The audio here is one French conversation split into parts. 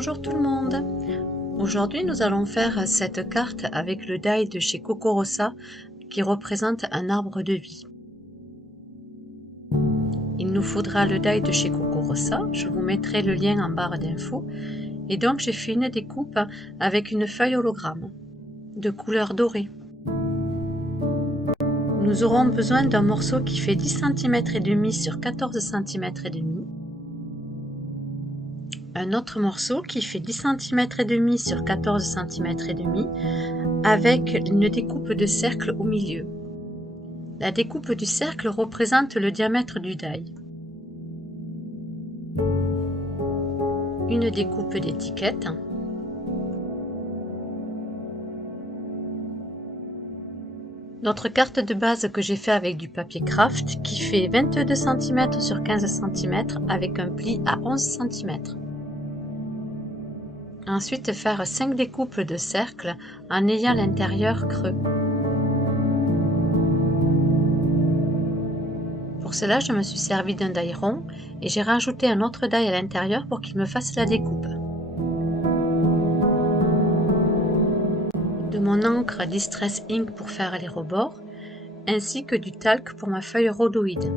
Bonjour tout le monde. Aujourd'hui nous allons faire cette carte avec le die de chez Coco Rosa qui représente un arbre de vie. Il nous faudra le die de chez Coco Rosa, je vous mettrai le lien en barre d'infos. Et donc j'ai fait une découpe avec une feuille hologramme de couleur dorée. Nous aurons besoin d'un morceau qui fait 10 cm et demi sur 14 cm et demi. Un autre morceau qui fait 10 cm et demi sur 14 cm et demi avec une découpe de cercle au milieu. La découpe du cercle représente le diamètre du die. Une découpe d'étiquette. Notre carte de base que j'ai fait avec du papier craft qui fait 22 cm sur 15 cm avec un pli à 11 cm. Ensuite faire 5 découpes de cercle en ayant l'intérieur creux. Pour cela, je me suis servi d'un die rond et j'ai rajouté un autre die à l'intérieur pour qu'il me fasse la découpe. De mon encre Distress Ink pour faire les rebords, ainsi que du talc pour ma feuille rhodoïde.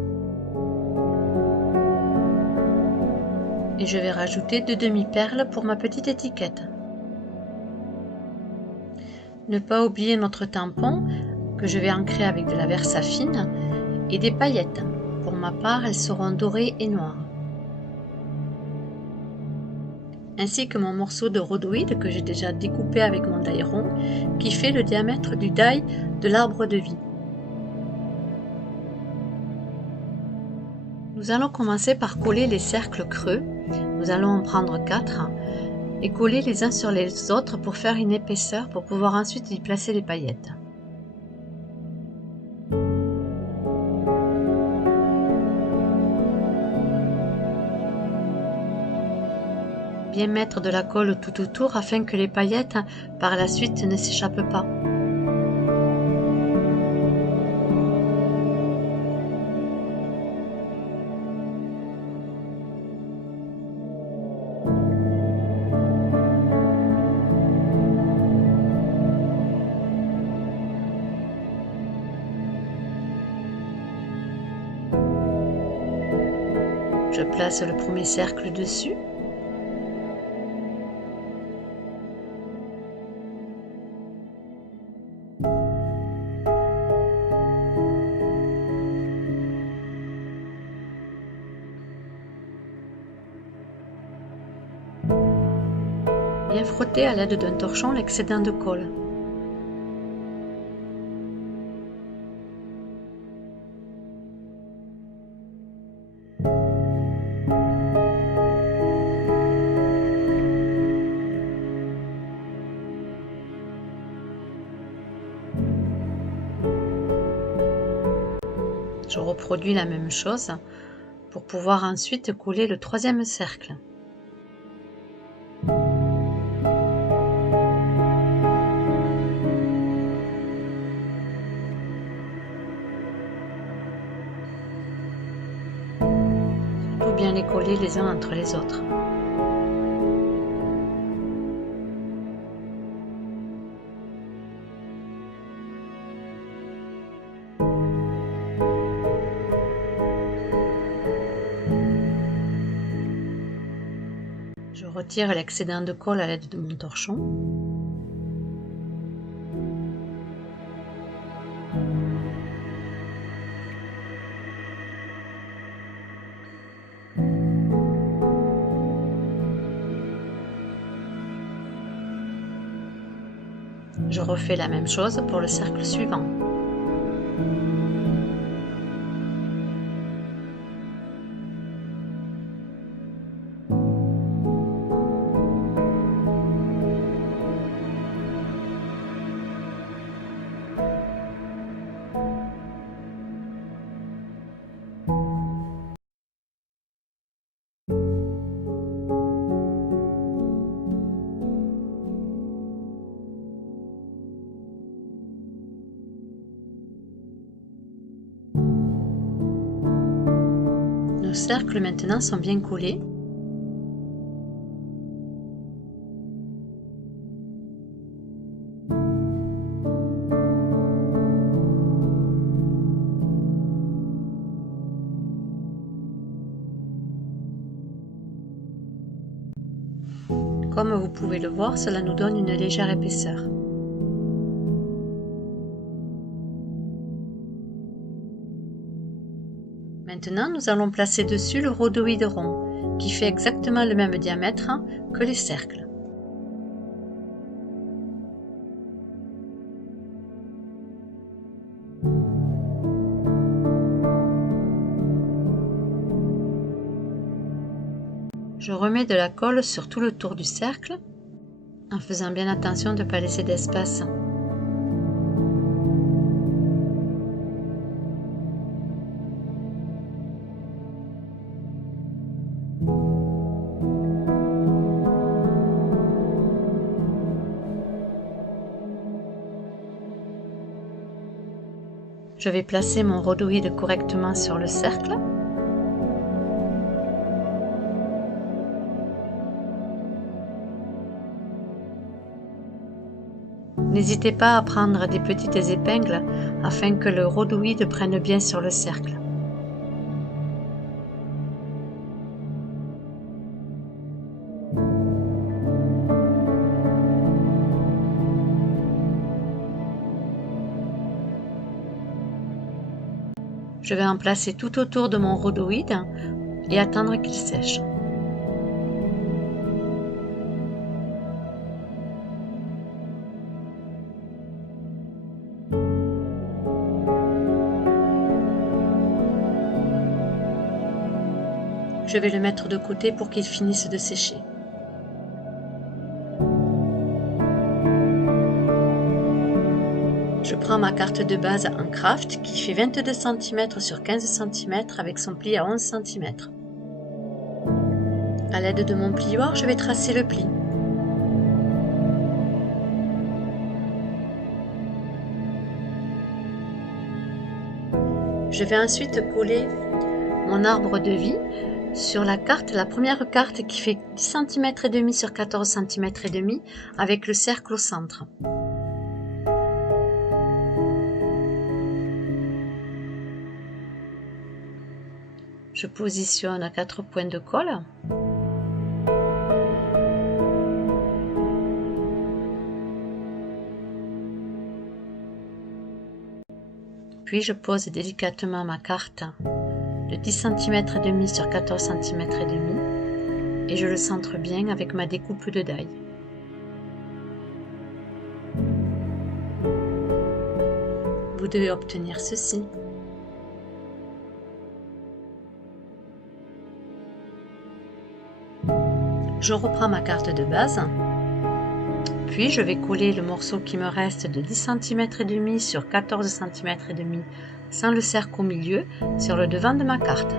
Et je vais rajouter 2 demi-perles pour ma petite étiquette. Ne pas oublier notre tampon que je vais ancrer avec de la Versafine et des paillettes. Pour ma part, elles seront dorées et noires. Ainsi que mon morceau de rhodoïde que j'ai déjà découpé avec mon die rond qui fait le diamètre du die de l'arbre de vie. Nous allons commencer par coller les cercles creux. Nous allons en prendre 4 et coller les uns sur les autres pour faire une épaisseur pour pouvoir ensuite y placer les paillettes. Bien mettre de la colle tout autour afin que les paillettes par la suite ne s'échappent pas. Je place le premier cercle dessus. Bien frotter à l'aide d'un torchon l'excédent de colle. Je reproduis la même chose pour pouvoir ensuite coller le troisième cercle. Surtout bien les coller les uns entre les autres. Je retire l'excédent de colle à l'aide de mon torchon. Je refais la même chose pour le cercle suivant. Nos cercles maintenant sont bien collés. Comme vous pouvez le voir, cela nous donne une légère épaisseur. Maintenant, nous allons placer dessus le rhodoïde rond, qui fait exactement le même diamètre que les cercles. Je remets de la colle sur tout le tour du cercle, en faisant bien attention de ne pas laisser d'espace. Je vais placer mon rhodoïde correctement sur le cercle. N'hésitez pas à prendre des petites épingles afin que le rhodoïde prenne bien sur le cercle. Je vais en placer tout autour de mon rhodoïde et attendre qu'il sèche. Je vais le mettre de côté pour qu'il finisse de sécher. Je prends ma carte de base en craft qui fait 22 cm sur 15 cm avec son pli à 11 cm. À l'aide de mon plioir, je vais tracer le pli. Je vais ensuite coller mon arbre de vie sur la première carte qui fait 10 cm et demi sur 14 cm et demi avec le cercle au centre. Je positionne 4 points de colle. Puis je pose délicatement ma carte de 10 cm et demi sur 14 cm et demi et je le centre bien avec ma découpe de die. Vous devez obtenir ceci. Je reprends ma carte de base, puis je vais coller le morceau qui me reste de 10 cm et demi sur 14 cm et demi sans le cercle au milieu sur le devant de ma carte.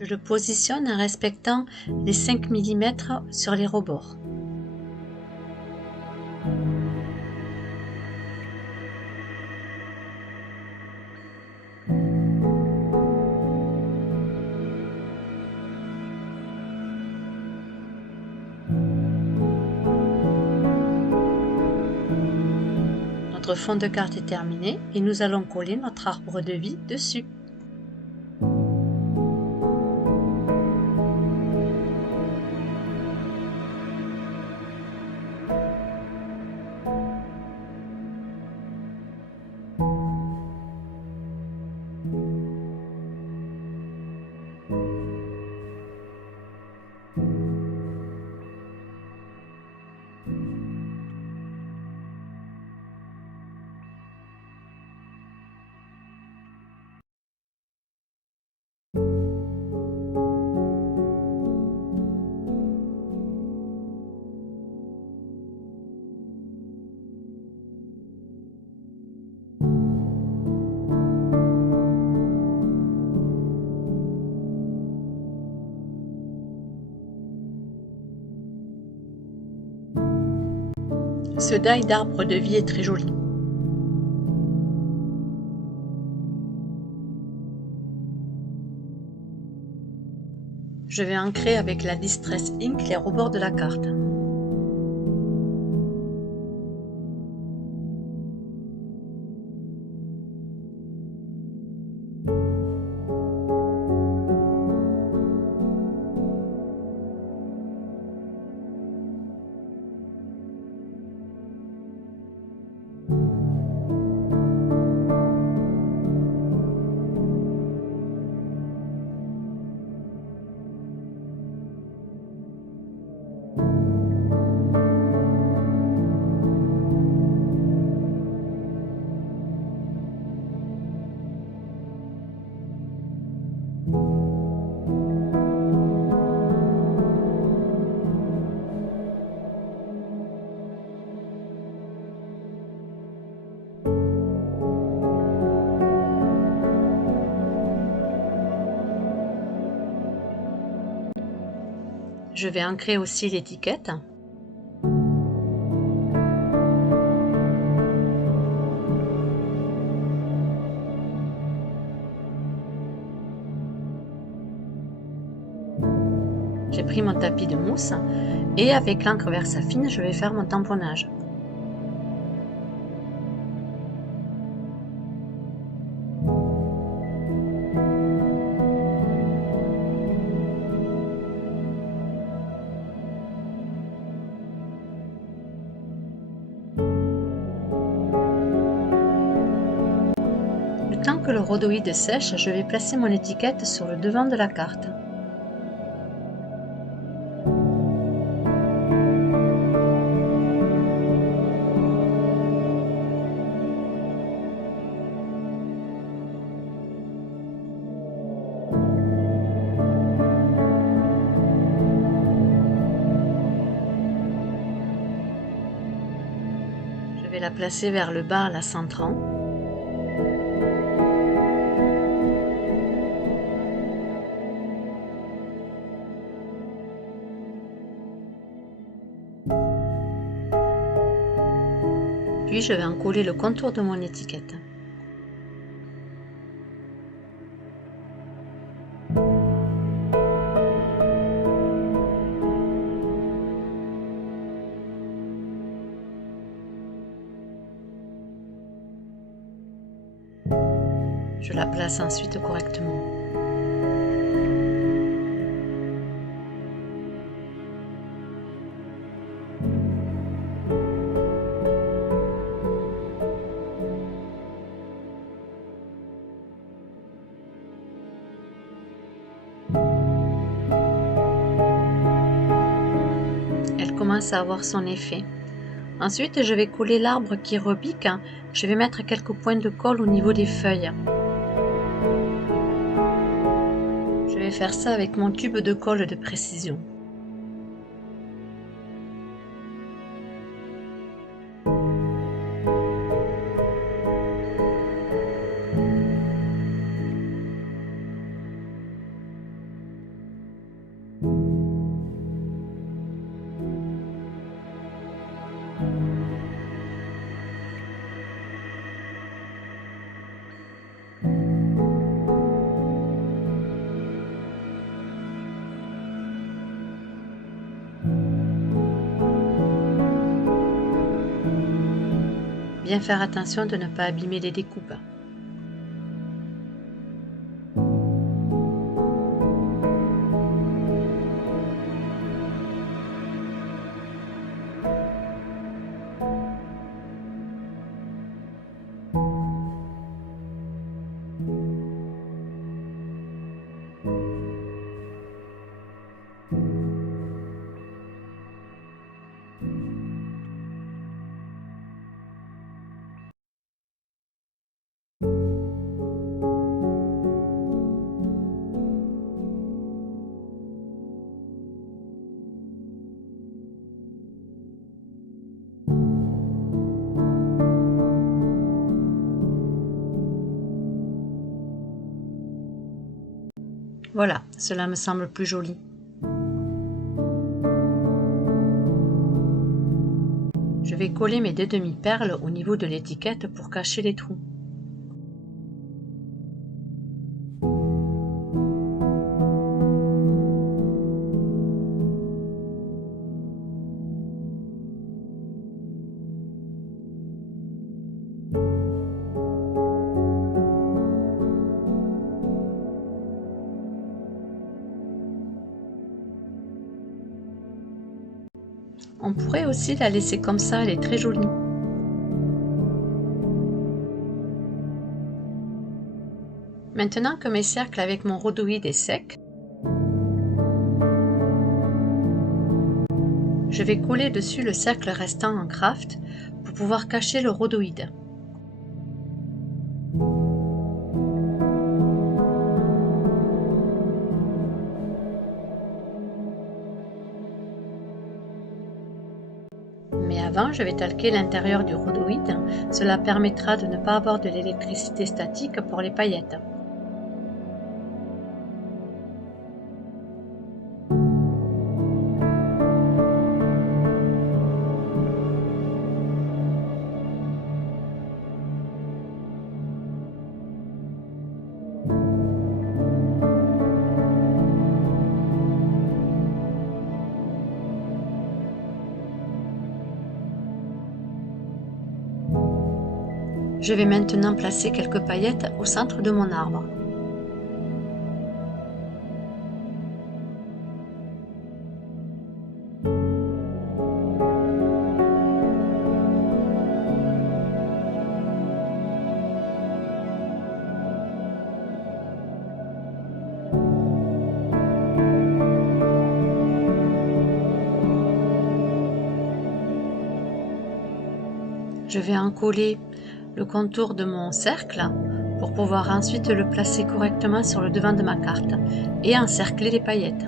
Je le positionne en respectant les 5 mm sur les rebords. Notre fond de carte est terminé et nous allons coller notre arbre de vie dessus. Ce die d'arbre de vie est très joli. Je vais ancrer avec la Distress Ink les rebords de la carte. Je vais ancrer aussi l'étiquette. J'ai pris mon tapis de mousse et avec l'encre Versafine, je vais faire mon tamponnage. Le temps que le rhodoïde sèche, je vais placer mon étiquette sur le devant de la carte. Je vais la placer vers le bas, la centrant. Puis je vais en coller le contour de mon étiquette. Je la place ensuite correctement. Elle commence à avoir son effet. Ensuite, je vais coller l'arbre qui repique. Je vais mettre quelques points de colle au niveau des feuilles. Je vais faire ça avec mon tube de colle de précision. Bien faire attention de ne pas abîmer les découpes. Voilà, cela me semble plus joli. Je vais coller mes deux demi-perles au niveau de l'étiquette pour cacher les trous. On pourrait aussi la laisser comme ça, elle est très jolie. Maintenant que mes cercles avec mon rhodoïde est sec, je vais coller dessus le cercle restant en craft pour pouvoir cacher le rhodoïde. Mais avant, je vais talquer l'intérieur du rhodoïde. Cela permettra de ne pas avoir de l'électricité statique pour les paillettes. Je vais maintenant placer quelques paillettes au centre de mon arbre. Je vais en coller le contour de mon cercle pour pouvoir ensuite le placer correctement sur le devant de ma carte et encercler les paillettes.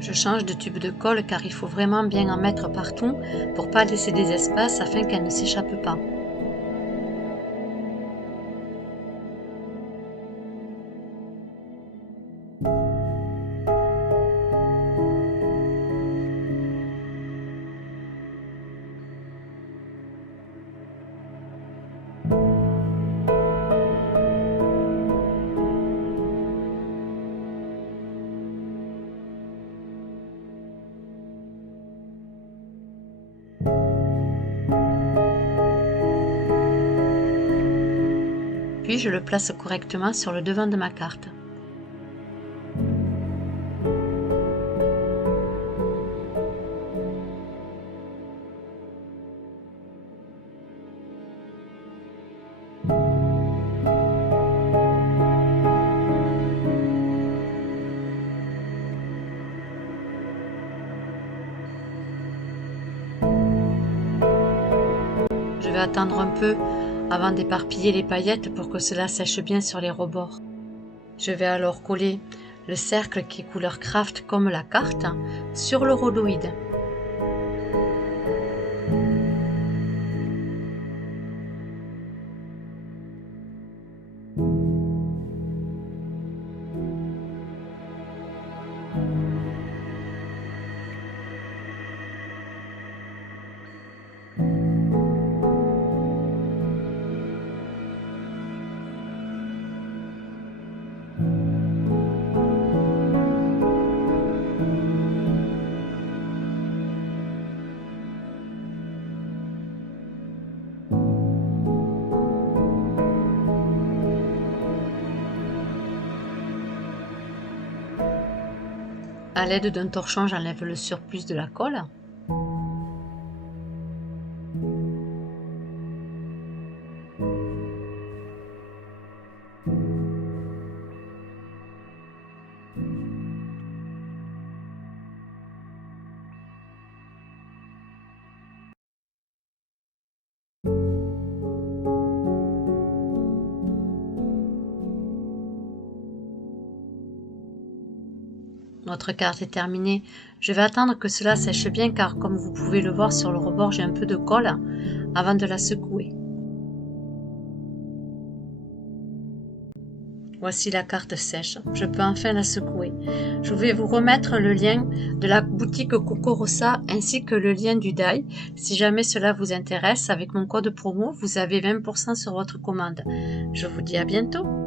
Je change de tube de colle car il faut vraiment bien en mettre partout pour pas laisser des espaces afin qu'elles ne s'échappent pas. Puis je le place correctement sur le devant de ma carte. Je vais attendre un peu avant d'éparpiller les paillettes pour que cela sèche bien sur les rebords. Je vais alors coller le cercle qui est couleur craft comme la carte sur le rhodoïde. À l'aide d'un torchon, j'enlève le surplus de la colle. Notre carte est terminée. Je vais attendre que cela sèche bien car comme vous pouvez le voir sur le rebord, j'ai un peu de colle avant de la secouer. Voici la carte sèche. Je peux enfin la secouer. Je vais vous remettre le lien de la boutique Coco Rossa ainsi que le lien du die. Si jamais cela vous intéresse, avec mon code promo, vous avez 20% sur votre commande. Je vous dis à bientôt.